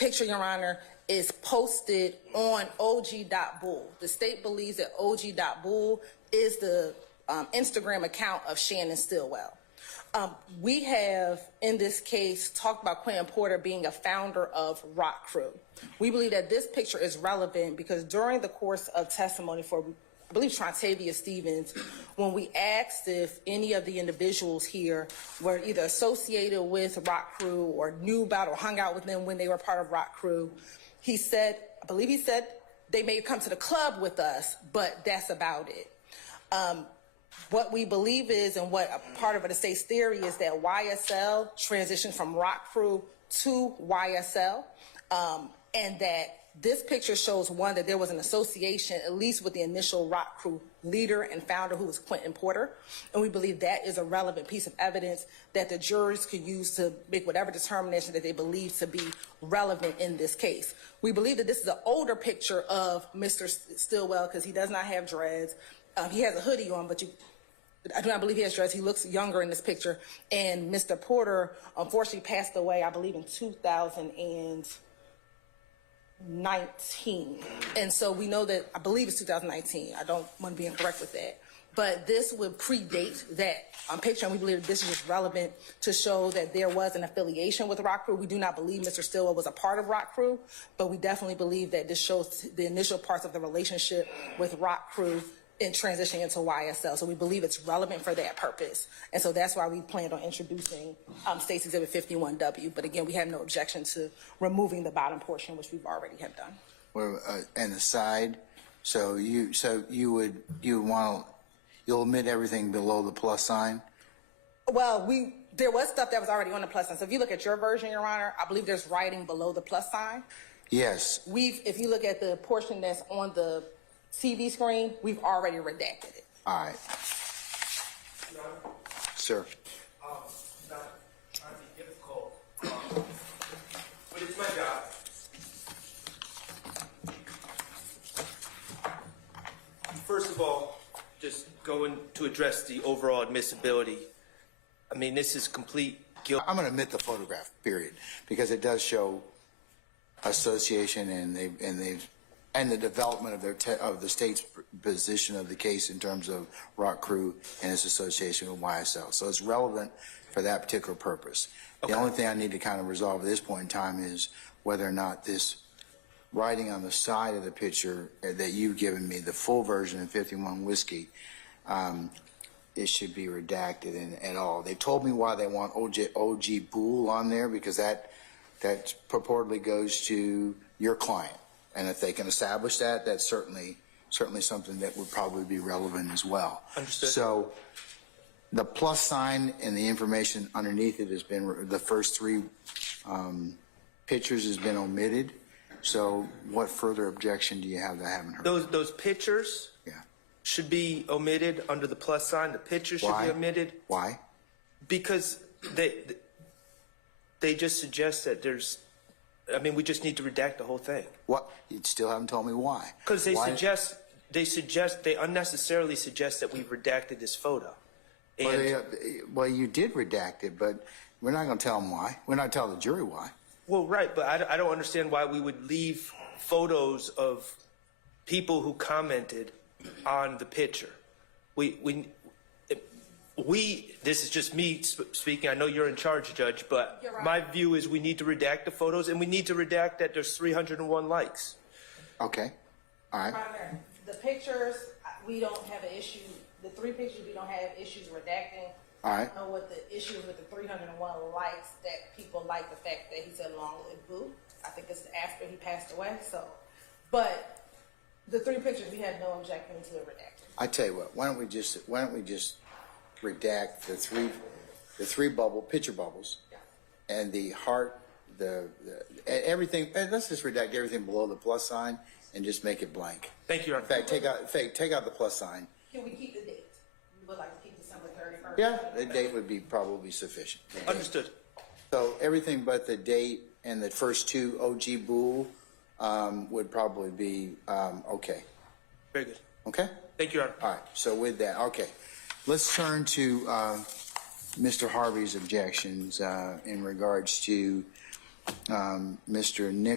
picture, Your Honor, is posted on og.bull. The state believes that og.bull is the Instagram account of Shannon Stillwell. We have, in this case, talked about Quinton Porter being a founder of ROC Crew. We believe that this picture is relevant because during the course of testimony for, I believe, Trontavous Stevens, when we asked if any of the individuals here were either associated with ROC Crew or knew about or hung out with them when they were part of ROC Crew, he said, I believe he said, they may come to the club with us, but that's about it. What we believe is, and what a part of the state's theory is, that YSL transitioned from ROC Crew to YSL, and that this picture shows, one, that there was an association, at least with the initial ROC Crew leader and founder, who was Quinton Porter, and we believe that is a relevant piece of evidence that the jurors could use to make whatever determination that they believe to be relevant in this case. We believe that this is an older picture of Mr. Stillwell because he does not have dreads. He has a hoodie on, but I do not believe he has dreads. He looks younger in this picture. And Mr. Porter, unfortunately, passed away, I believe, in 2019. And so we know that, I believe it's 2019. I don't want to be incorrect with that. But this would predate that picture, and we believe that this is just relevant to show that there was an affiliation with ROC Crew. We do not believe Mr. Stillwell was a part of ROC Crew, but we definitely believe that this shows the initial parts of the relationship with ROC Crew in transitioning into YSL. So we believe it's relevant for that purpose. And so that's why we planned on introducing State's Exhibit 51W. But again, we have no objection to removing the bottom portion, which we've already have done. Well, and the side, you'll omit everything below the plus sign? Well, there was stuff that was already on the plus sign. So if you look at your version, Your Honor, I believe there's writing below the plus sign. Yes. If you look at the portion that's on the TV screen, we've already redacted it. All right. Sir. Not trying to be difficult, but it's my job. First of all, just going to address the overall admissibility. I mean, this is complete guilt. I'm going to omit the photograph, period, because it does show association and the development of the state's position of the case in terms of ROC Crew and its association with YSL. So it's relevant for that particular purpose. Okay. The only thing I need to kind of resolve at this point in time is whether or not this writing on the side of the picture that you've given me, the full version of 51 Whiskey, it should be redacted at all. They told me why they want OG Bull on there, because that purportedly goes to your client. And if they can establish that, that's certainly something that would probably be relevant as well. Understood. So the plus sign and the information underneath it has been, the first three pictures has been omitted. So what further objection do you have that I haven't heard? Those pictures should be omitted under the plus sign. The pictures should be omitted. Why? Because they just suggest that there's, I mean, we just need to redact the whole thing. What? You still haven't told me why. Because they unnecessarily suggest that we've redacted this photo. Well, you did redact it, but we're not going to tell them why. We're not telling the jury why. Well, right, but I don't understand why we would leave photos of people who commented on the picture. This is just me speaking. I know you're in charge, Judge, but my view is we need to redact the photos, and we need to redact that there's 301 likes. Okay. All right. The pictures, we don't have an issue. The three pictures, we don't have issues redacting. All right. I don't know what the issue is with the 301 likes, that people like the fact that he said long live Boo. I think it's after he passed away. So, but the three pictures, we have no objection to it redacted. I tell you what. Why don't we just redact the three picture bubbles, and the heart, everything. Let's just redact everything below the plus sign and just make it blank. Thank you, Your Honor. In fact, take out the plus sign. Can we keep the date? We would like to keep December 31st. Yeah, the date would be probably sufficient. Understood. So everything but the date and the first two OG Bull would probably be okay. Very good. Okay? Thank you, Your Honor. All right. So with that, okay. Let's turn to Mr. Harvey's objections in regards to Mr. Nick